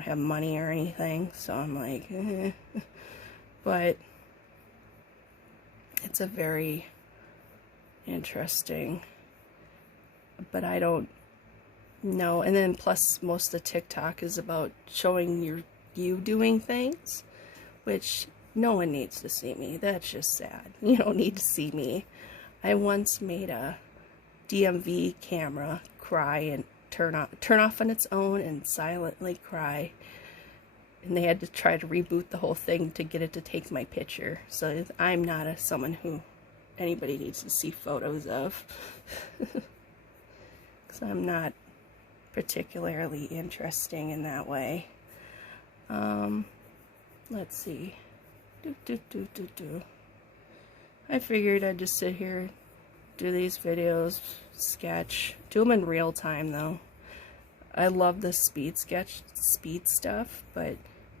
don't have money or anything, so I'm like, eh. But it's a very interesting, but I don't know. And then plus most of TikTok is about showing you doing things, which no one needs to see me. That's just sad. You don't need to see me. I once made a DMV camera cry and turn off on its own and silently cry, and they had to try to reboot the whole thing to get it to take my picture. So I'm not someone who anybody needs to see photos of, because I'm not particularly interesting in that way. Let's see. I figured I'd just sit here, do these videos, sketch, do them in real time though. I love the speed stuff, but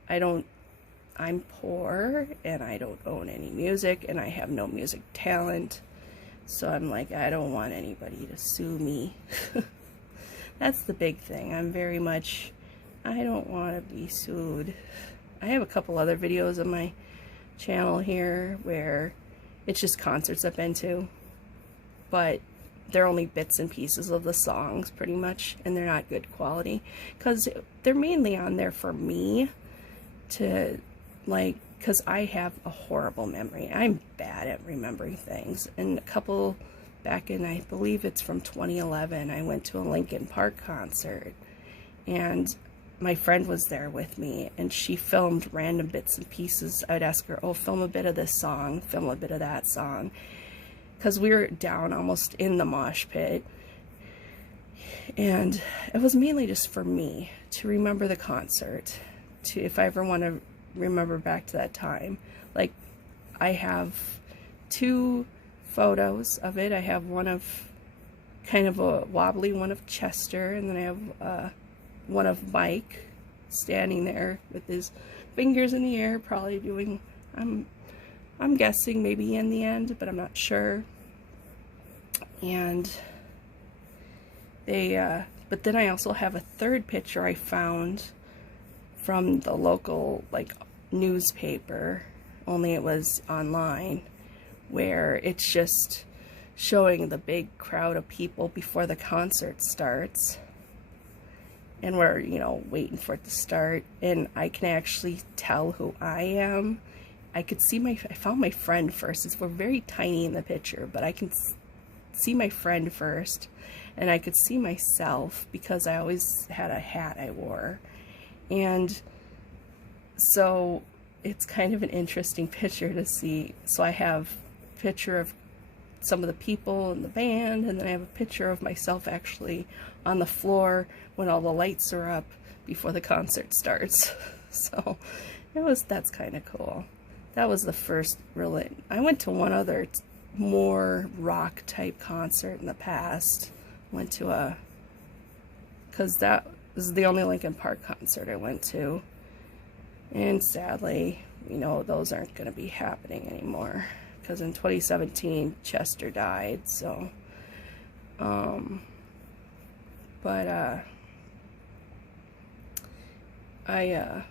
I'm poor and I don't own any music and I have no music talent. So I'm like, I don't want anybody to sue me. That's the big thing. I'm very much, I don't want to be sued. I have a couple other videos on my channel here where it's just concerts I've been to, but they're only bits and pieces of the songs pretty much, and they're not good quality because they're mainly on there for me to, like, because I have a horrible memory. I'm bad at remembering things. And a couple back in, I believe it's from 2011, I went to a Linkin Park concert, and my friend was there with me, and she filmed random bits and pieces. I'd ask her, oh, film a bit of this song, film a bit of that song, because we were down almost in the mosh pit, and it was mainly just for me to remember the concert, to if I ever want to remember back to that time. Like, I have 2 photos of it. I have one of kind of a wobbly one of Chester, and then I have one of Mike standing there with his fingers in the air, probably doing, I'm guessing maybe in the end, but I'm not sure. And they, but then I also have a 3rd picture I found from the local, like, newspaper, only it was online, where it's just showing the big crowd of people before the concert starts. And we're, you know, waiting for it to start, and I can actually tell who I am. I could see I found my friend first. We're very tiny in the picture, but I can see my friend first, and I could see myself because I always had a hat I wore. And so it's kind of an interesting picture to see. So I have a picture of some of the people in the band, and then I have a picture of myself actually on the floor when all the lights are up before the concert starts. So that's kind of cool. That was the first really, I went to one other more rock type concert in the past. Went to because that was the only Linkin Park concert I went to, and sadly, you know, those aren't going to be happening anymore, because in 2017 Chester died. So but I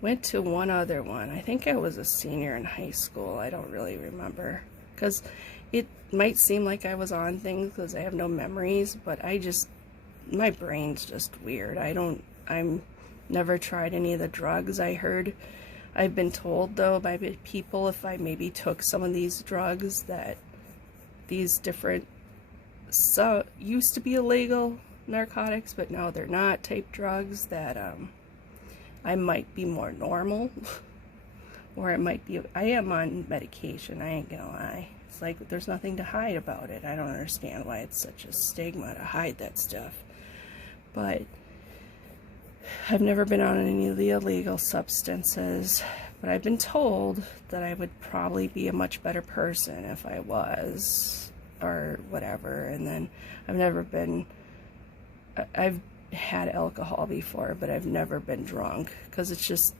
went to one other one. I think I was a senior in high school. I don't really remember, because it might seem like I was on things because I have no memories, but my brain's just weird. I'm never tried any of the drugs. I've been told though by people, if I maybe took some of these drugs, that these different used to be illegal narcotics, but now they're not, type drugs, that I might be more normal, or I am on medication, I ain't gonna lie. It's like there's nothing to hide about it. I don't understand why it's such a stigma to hide that stuff. But I've never been on any of the illegal substances, but I've been told that I would probably be a much better person if I was, or whatever. And then I've had alcohol before, but I've never been drunk, because it's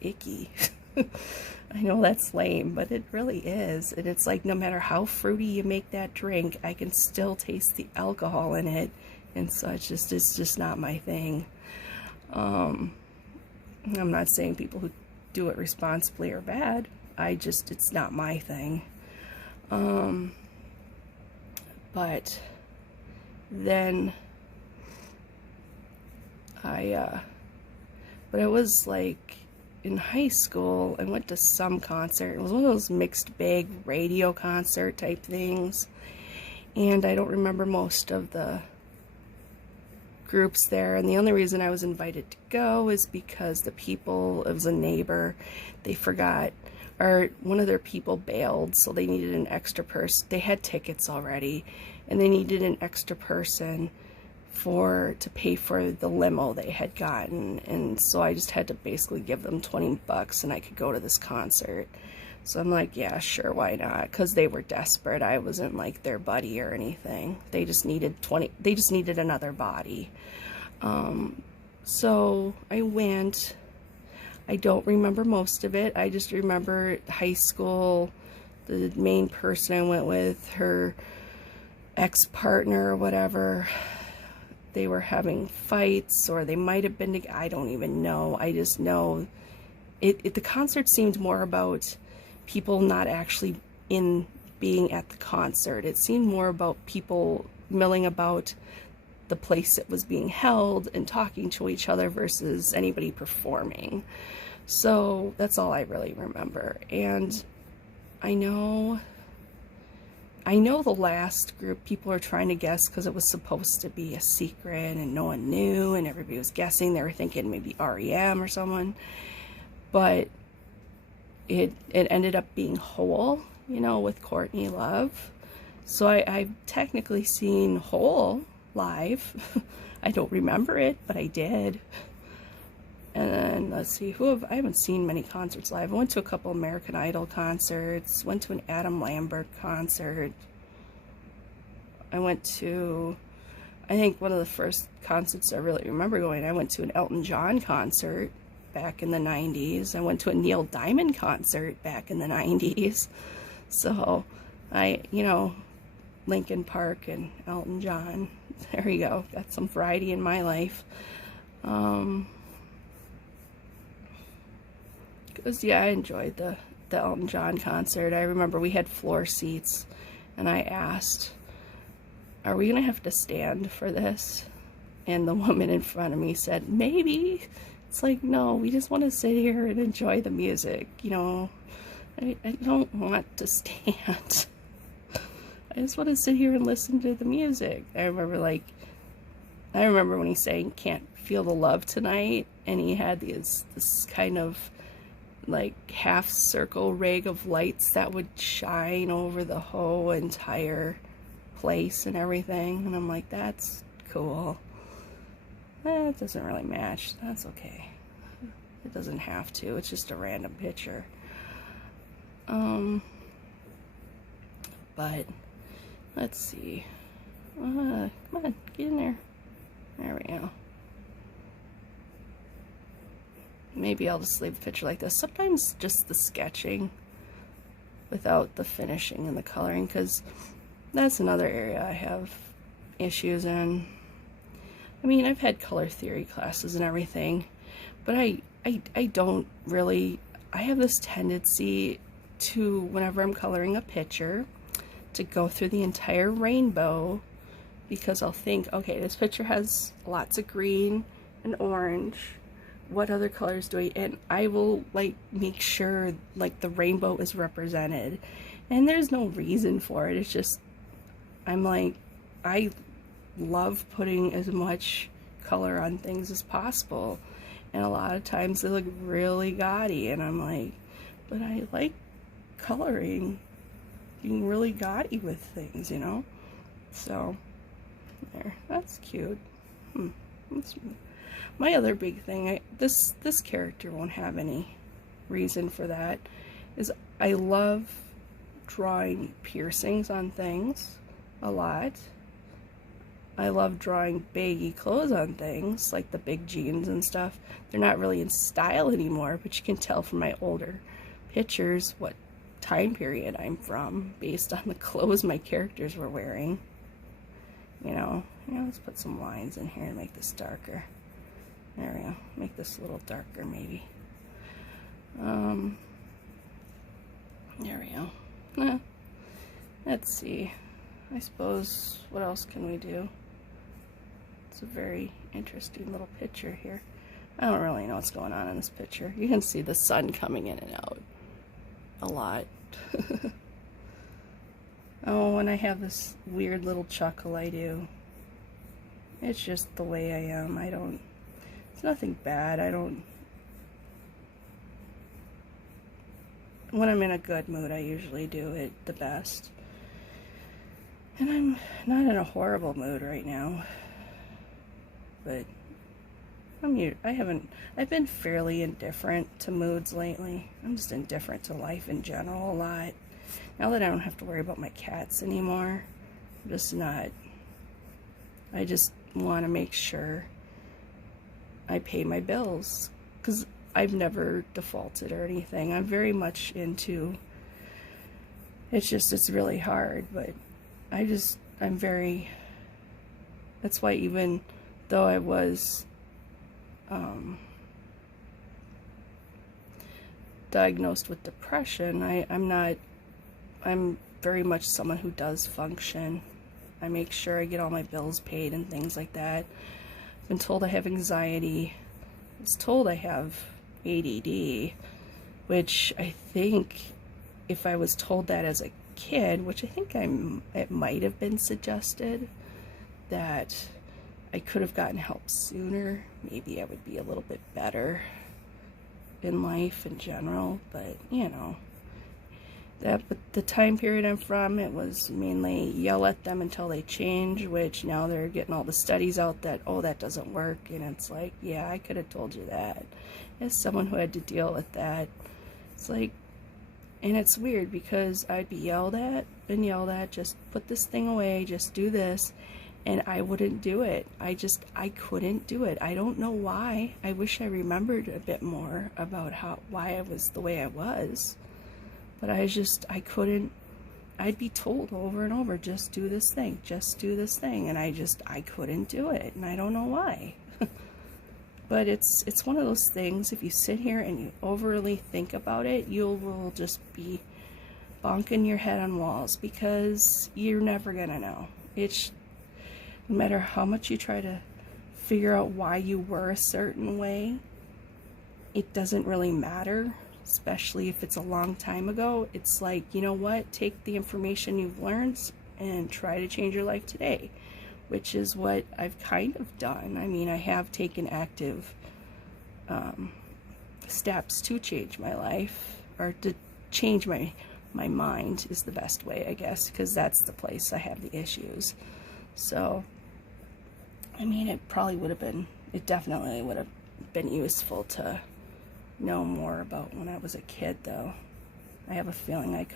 icky. I know that's lame, but it really is. And it's like, no matter how fruity you make that drink, I can still taste the alcohol in it. And so it's just not my thing. I'm not saying people who do it responsibly are bad. It's not my thing. But then but it was like in high school, I went to some concert. It was one of those mixed bag radio concert type things. And I don't remember most of the groups there. And the only reason I was invited to go is because it was a neighbor, they forgot, or one of their people bailed, so they needed an extra person. They had tickets already, and they needed an extra person to pay for the limo they had gotten, and so I just had to basically give them $20 and I could go to this concert. So I'm like, yeah, sure, why not? Because they were desperate. I wasn't like their buddy or anything. They just needed another body. So I went. I don't remember most of it. I just remember high school, the main person I went with, her ex-partner or whatever, they were having fights, or they might have been together. I don't even know. I just know the concert seemed more about people not actually being at the concert. It seemed more about people milling about the place it was being held and talking to each other versus anybody performing. So that's all I really remember. And I know the last group people are trying to guess because it was supposed to be a secret and no one knew and everybody was guessing. They were thinking maybe REM or someone, but it ended up being Hole, with Courtney Love. So I've technically seen Hole live. I don't remember it, but I did. And then let's see, I haven't seen many concerts live. I went to a couple American Idol concerts, went to an Adam Lambert concert. I went to, I think one of the first concerts I really remember going, I went to an Elton John concert back in the 90s. I went to a Neil Diamond concert back in the 90s. So Linkin Park and Elton John. There you go. Got some variety in my life. Yeah, I enjoyed the Elton John concert. I remember we had floor seats, and I asked, are we gonna have to stand for this? And the woman in front of me said, maybe. It's like, no, we just want to sit here and enjoy the music, I don't want to stand. I just want to sit here and listen to the music. I remember when he sang Can't Feel the Love Tonight, and he had this kind of like half circle rig of lights that would shine over the whole entire place and everything, and I'm like, that's cool. It doesn't really match. That's okay. It doesn't have to. It's just a random picture. But let's see. Come on, get in there. There we go. Maybe I'll just leave the picture like this. Sometimes just the sketching without the finishing and the coloring, because that's another area I have issues in. I mean, I've had color theory classes and everything, but I don't really, I have this tendency to, whenever I'm coloring a picture, to go through the entire rainbow, because I'll think, okay, this picture has lots of green and orange. What other colors do and I will make sure the rainbow is represented, and there's no reason for it. It's just, I love putting as much color on things as possible, and a lot of times they look really gaudy, and I'm like, but I like coloring, being really gaudy with things, so there, that's cute. That's my other big thing. This character won't have any reason for that, is I love drawing piercings on things a lot. I love drawing baggy clothes on things, like the big jeans and stuff. They're not really in style anymore, but you can tell from my older pictures what time period I'm from based on the clothes my characters were wearing. Let's put some lines in here to make this darker. There we Yeah, make this a little darker maybe. There we go. Let's see. I suppose, what else can we do? It's a very interesting little picture here. I don't really know what's going on in this picture. You can see the sun coming in and out a lot. Oh, and I have this weird little chuckle I do. It's just the way I am. It's nothing bad. When I'm in a good mood, I usually do it the best. And I'm not in a horrible mood right now. But I've been fairly indifferent to moods lately. I'm just indifferent to life in general a lot. Now that I don't have to worry about my cats anymore, I'm just not. I just want to make sure I pay my bills, because I've never defaulted or anything. I'm very much into, it's really hard, but that's why even though I was diagnosed with depression, I'm very much someone who does function. I make sure I get all my bills paid and things like that. I've been told I have anxiety. I was told I have ADD, which I think if I was told that as a kid, which I think it might have been suggested that I could have gotten help sooner, maybe I would be a little bit better in life in general, but you know, but the time period I'm from, it was mainly yell at them until they change, which now they're getting all the studies out that, oh, that doesn't work, and it's like, yeah, I could have told you that. As someone who had to deal with that, it's like, and it's weird because I'd be yelled at, just put this thing away, just do this, and I wouldn't do it. I couldn't do it. I don't know why. I wish I remembered a bit more about why I was the way I was. But I couldn't. I'd be told over and over, just do this thing, and I couldn't do it, and I don't know why. But it's one of those things, if you sit here and you overly think about it, you will just be bonking your head on walls, because you're never gonna know. No matter how much you try to figure out why you were a certain way, it doesn't really matter. Especially if it's a long time ago. It's like, you know what, take the information you've learned and try to change your life today, which is what I've kind of done. I mean, I have taken active steps to change my life, or to change my mind is the best way, I guess, because that's the place I have the issues. So I mean, it definitely would have been useful to know more about when I was a kid, though. I have a feeling a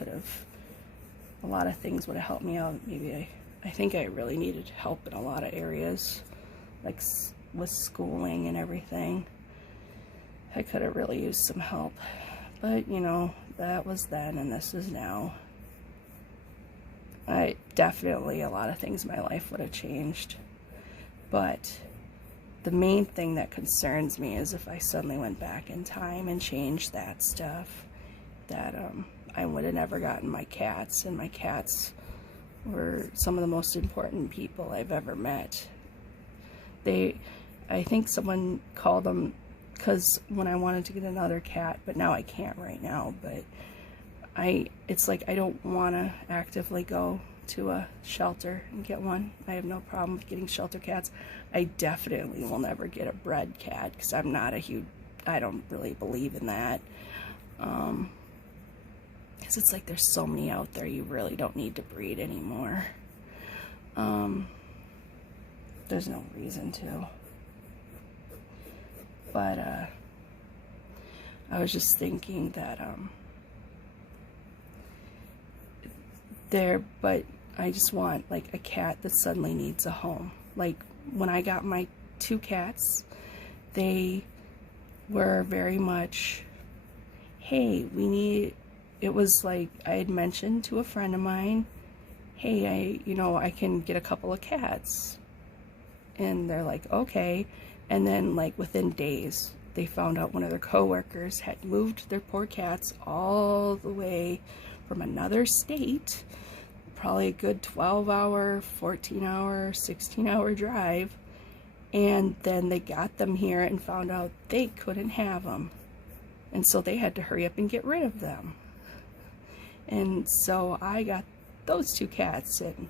lot of things would have helped me out. Maybe I think I really needed help in a lot of areas, like with schooling and everything. I could have really used some help, but you know, that was then and this is now. Definitely a lot of things in my life would have changed, but the main thing that concerns me is if I suddenly went back in time and changed that stuff, that I would have never gotten my cats, and my cats were some of the most important people I've ever met. I think someone called them, because when I wanted to get another cat, but now I can't right now, but it's like I don't want to actively go to a shelter and get one. I have no problem with getting shelter cats. I definitely will never get a bred cat, because I don't really believe in that. Because it's like there's so many out there, you really don't need to breed anymore. There's no reason to. But I was just thinking that but I just want like a cat that suddenly needs a home. Like when I got my 2 cats, they were very much, hey, it was like I had mentioned to a friend of mine, hey, I can get a couple of cats. And they're like, okay. And then, like, within days, they found out one of their coworkers had moved their poor cats all the way from another state, probably a good 12-hour, 14-hour, 16-hour drive, and then they got them here and found out they couldn't have them. And so they had to hurry up and get rid of them. And so I got those 2 cats, and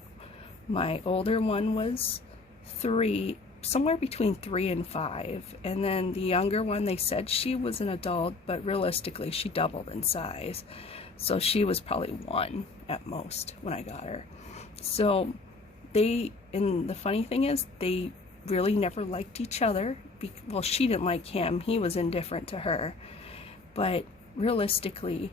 my older one was 3, somewhere between 3 and 5, and then the younger one, they said she was an adult, but realistically she doubled in size, so she was probably 1 at most when I got her. So and the funny thing is, they really never liked each other. Well, she didn't like him, he was indifferent to her, but realistically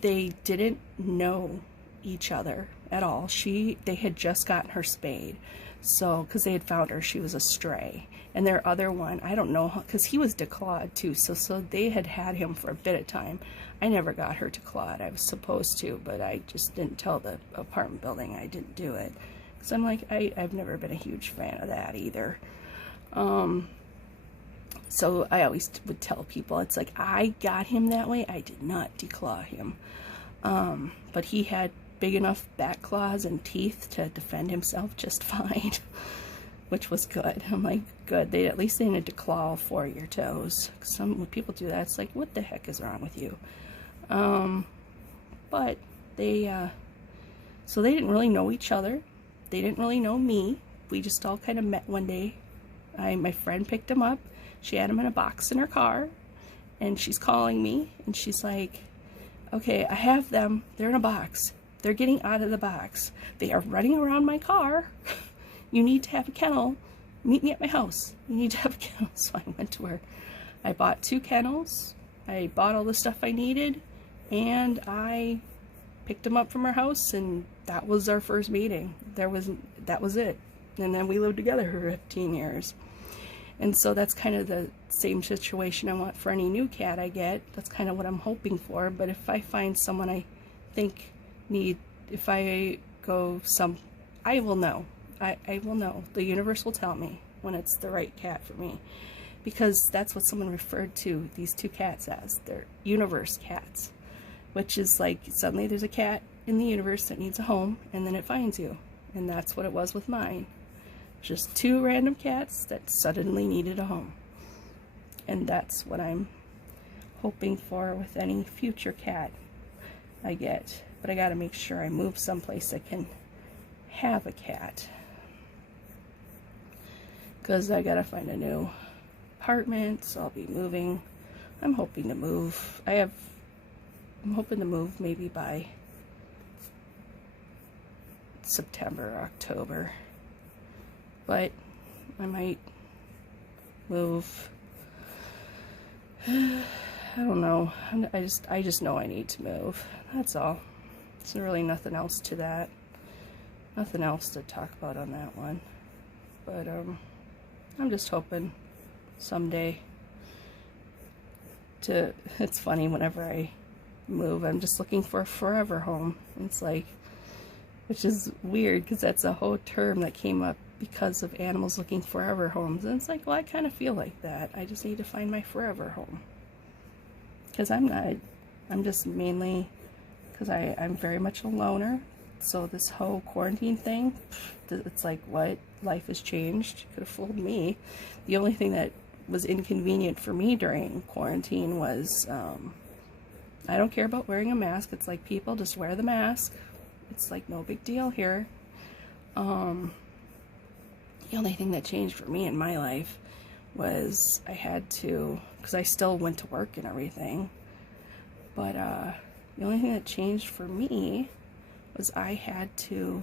they didn't know each other at all. They had just gotten her spayed, so because they had found her, she was a stray. And their other one, I don't know, because he was declawed too, so they had him for a bit of time. I never got her declawed. I was supposed to, but I just didn't tell the apartment building I didn't do it, because I'm like, I've never been a huge fan of that either. So I always would tell people, it's like, I got him that way, I did not declaw him. But he had big enough back claws and teeth to defend himself just fine, which was good. I'm like, good, at least they didn't declaw all 4 of your toes. When people do that, it's like, what the heck is wrong with you? But so they didn't really know each other. They didn't really know me. We just all kind of met one day. My friend picked him up. She had him in a box in her car, and she's calling me, and she's like, okay, I have them. They're in a box. They're getting out of the box. They are running around my car. You need to have a kennel. Meet me at my house. You need to have a kennel. So I went to her. I bought 2 kennels. I bought all the stuff I needed, and I picked them up from her house, and that was our first meeting. That was it. And then we lived together for 15 years. And so that's kind of the same situation I want for any new cat I get. That's kind of what I'm hoping for. But if I find someone I think if I go I will know. I will know. The universe will tell me when it's the right cat for me. Because that's what someone referred to these 2 cats as. They're universe cats. Which is like, suddenly there's a cat in the universe that needs a home, and then it finds you. And that's what it was with mine. Just 2 random cats that suddenly needed a home. And that's what I'm hoping for with any future cat I get. But I gotta make sure I move someplace that can have a cat, because I gotta find a new apartment, so I'll be moving. I'm hoping to move. I'm hoping to move maybe by September or October. But I might move. I don't know. I just know I need to move. That's all. There's really nothing else to that. Nothing else to talk about on that one. But I'm just hoping someday it's funny, whenever I move, I'm just looking for a forever home. It's like, which is weird, because that's a whole term that came up because of animals looking forever homes. And it's like, well, I kind of feel like that. I just need to find my forever home. Because I'm just mainly, because I'm very much a loner. So this whole quarantine thing, it's like, what? Life has changed. Could have fooled me. The only thing that was inconvenient for me during quarantine was, I don't care about wearing a mask. It's like, people just wear the mask. It's like no big deal here. The only thing that changed for me in my life was I had to, because I still went to work and everything, but the only thing that changed for me was I had to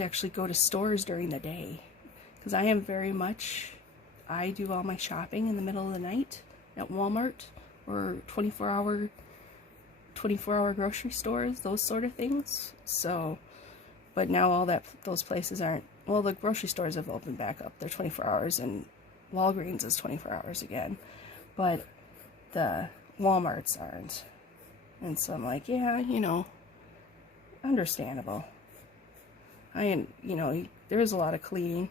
actually go to stores during the day, because I am very much, I do all my shopping in the middle of the night at Walmart or 24-hour grocery stores, those sort of things. So, but now those places aren't, well, the grocery stores have opened back up. They're 24 hours, and Walgreens is 24 hours again, but the Walmarts aren't. And so I'm like, yeah, understandable. you know, there is a lot of cleaning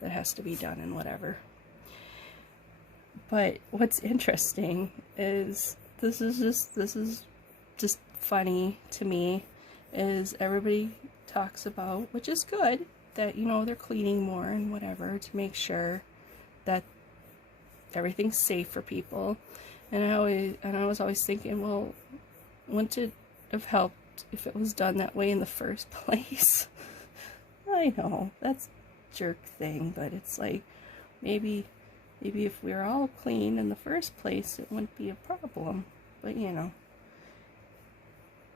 that has to be done and whatever. But what's interesting is this is just funny to me, is everybody talks about, which is good, that, you know, they're cleaning more and whatever to make sure that everything's safe for people. And I was always thinking, well, wouldn't it have helped if it was done that way in the first place? I know that's a jerk thing, but it's like, maybe if we were all clean in the first place, it wouldn't be a problem. But you know,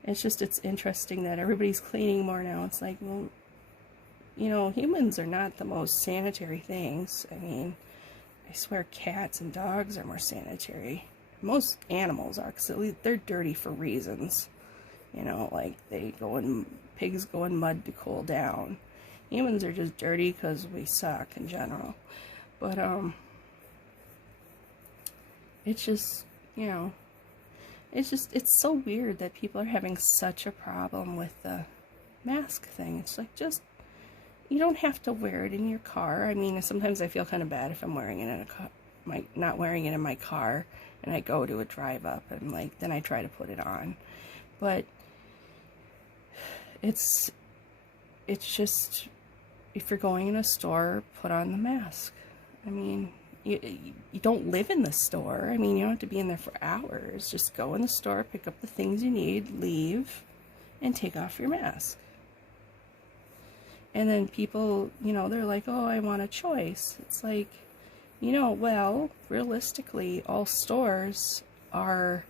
it's interesting that everybody's cleaning more now. It's like, well, you know, humans are not the most sanitary things. I mean, I swear cats and dogs are more sanitary. Most animals are, because they're dirty for reasons. You know, like pigs go in mud to cool down. Humans are just dirty because we suck in general. But it's just, you know, it's so weird that people are having such a problem with the mask thing. It's like, just, you don't have to wear it in your car. I mean, sometimes I feel kind of bad if I'm wearing it in a car, not wearing it in my car, and I go to a drive up and like, then I try to put it on. But it's just, if you're going in a store, put on the mask. I mean, you don't live in the store. I mean, you don't have to be in there for hours. Just go in the store, pick up the things you need, leave, and take off your mask. And then people, you know, they're like, oh, I want a choice. It's like, you know, well, realistically, all stores are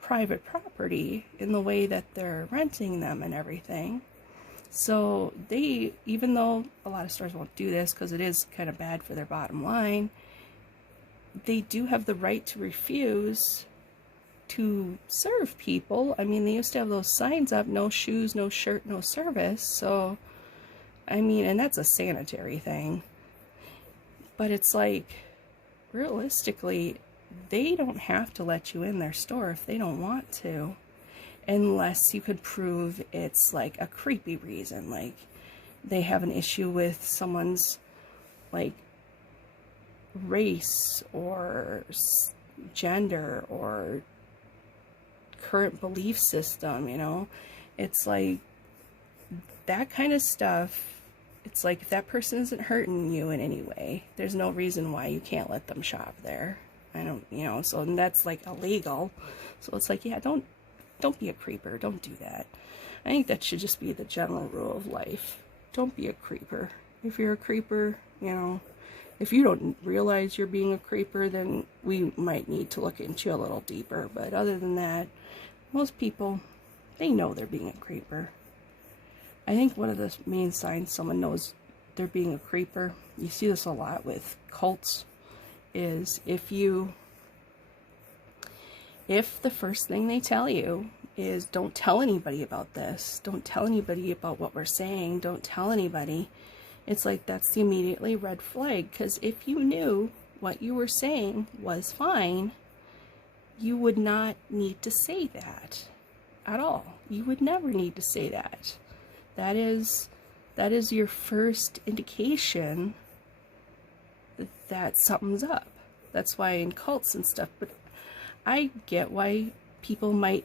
private property in the way that they're renting them and everything. So they, even though a lot of stores won't do this because it is kind of bad for their bottom line, they do have the right to refuse to serve people. I mean, they used to have those signs up, no shoes, no shirt, no service. So, I mean, and that's a sanitary thing. But it's like, realistically, they don't have to let you in their store if they don't want to, unless you could prove it's like a creepy reason, like they have an issue with someone's like race or gender or current belief system, you know. It's like that kind of stuff. It's like, if that person isn't hurting you in any way, there's no reason why you can't let them shop there. I don't, you know, so, and that's like illegal. So it's like, yeah, don't be a creeper. Don't do that. I think that should just be the general rule of life. Don't be a creeper. If you're a creeper, you know, if you don't realize you're being a creeper, then we might need to look into you a little deeper. But other than that, most people, they know they're being a creeper. I think one of the main signs someone knows they're being a creeper, you see this a lot with cults, is if the first thing they tell you is, don't tell anybody about this, don't tell anybody about what we're saying, don't tell anybody, it's like, that's the immediately red flag. Because if you knew what you were saying was fine, you would not need to say that at all. You would never need to say that. That is your first indication that something's up. That's why in cults and stuff, but I get why people might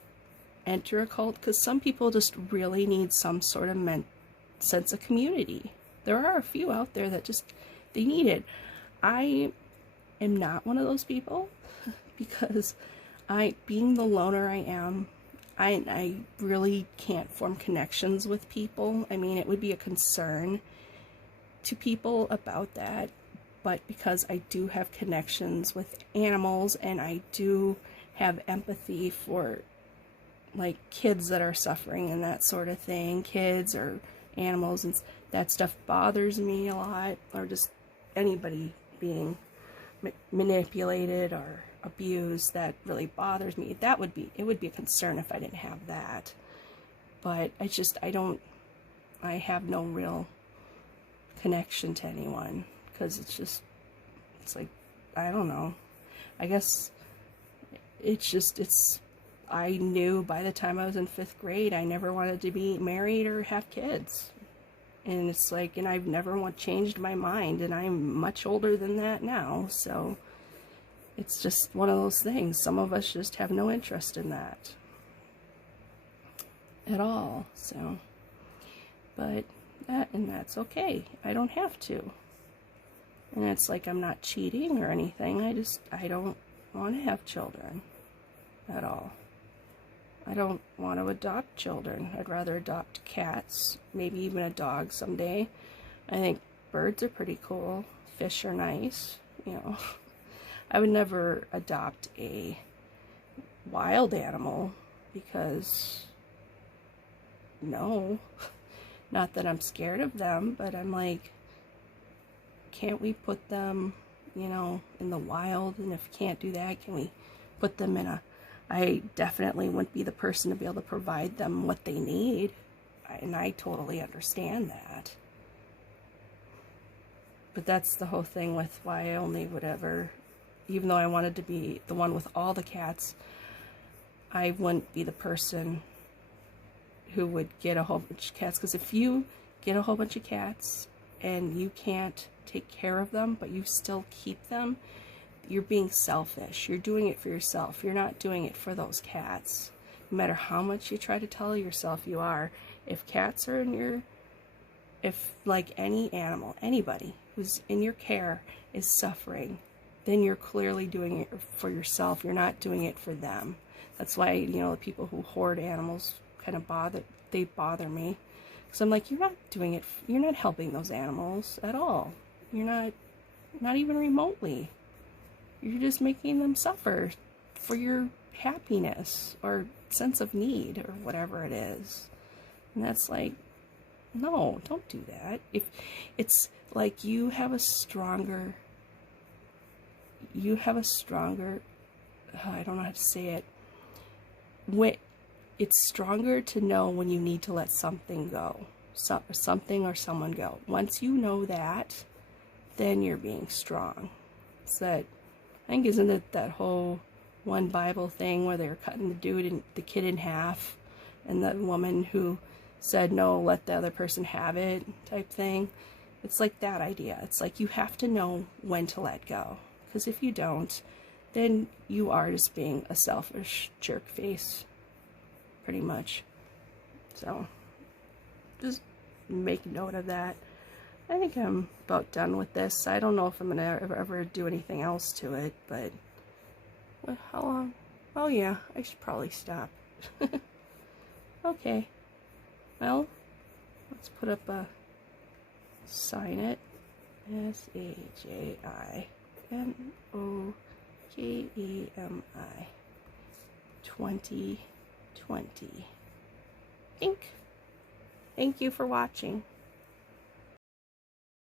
enter a cult, because some people just really need some sort of sense of community. There are a few out there that just, they need it. I am not one of those people, because being the loner I am, I really can't form connections with people. I mean, it would be a concern to people about that, but because I do have connections with animals, and I do have empathy for like kids that are suffering and that sort of thing, kids or animals, and that stuff bothers me a lot, or just anybody being manipulated or abused, that really bothers me. It would be a concern if I didn't have that. But I have no real connection to anyone, because it's like, I don't know, I guess I knew by the time I was in 5th grade I never wanted to be married or have kids. And it's like, and I've never changed my mind, and I'm much older than that now, so it's just one of those things. Some of us just have no interest in that at all, so, but that's okay. I don't have to. And it's like, I'm not cheating or anything. I don't want to have children at all. I don't want to adopt children. I'd rather adopt cats, maybe even a dog someday. I think birds are pretty cool. Fish are nice, you know. I would never adopt a wild animal because, no. Not that I'm scared of them, but I'm like, can't we put them, you know, in the wild? And if we can't do that, can we put them in a... I definitely wouldn't be the person to be able to provide them what they need. And I totally understand that. But that's the whole thing with why I only would ever, even though I wanted to be the one with all the cats, I wouldn't be the person who would get a whole bunch of cats. Because if you get a whole bunch of cats and you can't take care of them, but you still keep them, you're being selfish. You're doing it for yourself. You're not doing it for those cats. No matter how much you try to tell yourself you are, if cats are in your, if like any animal, anybody who's in your care is suffering, then you're clearly doing it for yourself. You're not doing it for them. That's why, you know, the people who hoard animals kind of bother me. Because I'm like, you're not doing it, you're not helping those animals at all. You're not even remotely. You're just making them suffer for your happiness or sense of need or whatever it is. And that's like, no, don't do that. If it's like you have a stronger, I don't know how to say it. It's stronger to know when you need to let something go, something or someone go. Once you know that, then you're being strong. It's that, I think, isn't it that whole one Bible thing where they were cutting the kid in half, and the woman who said, no, let the other person have it type thing? It's like that idea. It's like you have to know when to let go. Because if you don't, then you are just being a selfish jerk face, pretty much. So, just make note of that. I think I'm about done with this. I don't know if I'm going to ever do anything else to it, but... Well, how long? Oh yeah, I should probably stop. Okay. Well, let's put up a... Sign it. SAJINOGEMI 2020. Thank you for watching.